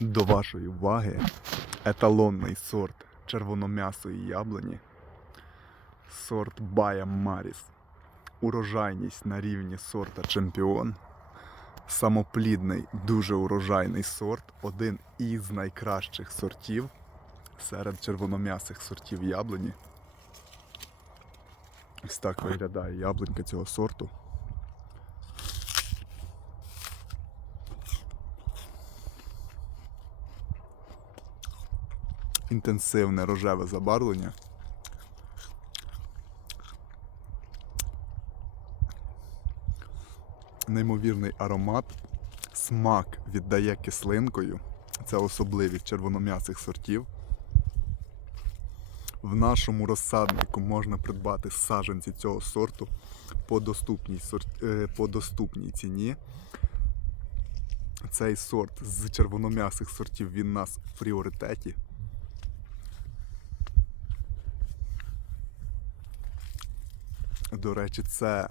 До вашої уваги еталонний сорт червоном'ясої яблуні. Сорт Бая Маріс. Урожайність на рівні сорта Чемпіон. Самоплідний, дуже урожайний сорт. Один із найкращих сортів серед червоном'ясих сортів яблуні. Ось так виглядає яблунька цього сорту. Інтенсивне рожеве забарвлення. Неймовірний аромат, смак віддає кислинкою. Це особливість червоном'ясих сортів. В нашому розсаднику можна придбати саджанці цього сорту по доступній, сорт, е, по доступній ціні. Цей сорт з червоном'ясих сортів він у нас в пріоритеті. До речі, це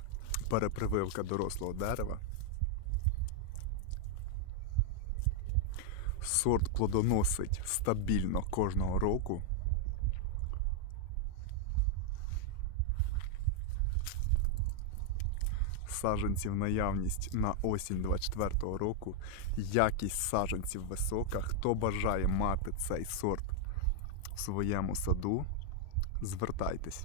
перепрививка дорослого дерева. Сорт плодоносить стабільно кожного року. Саджанців наявність на осінь 24-го року. Якість саджанців висока. Хто бажає мати цей сорт в своєму саду, звертайтесь.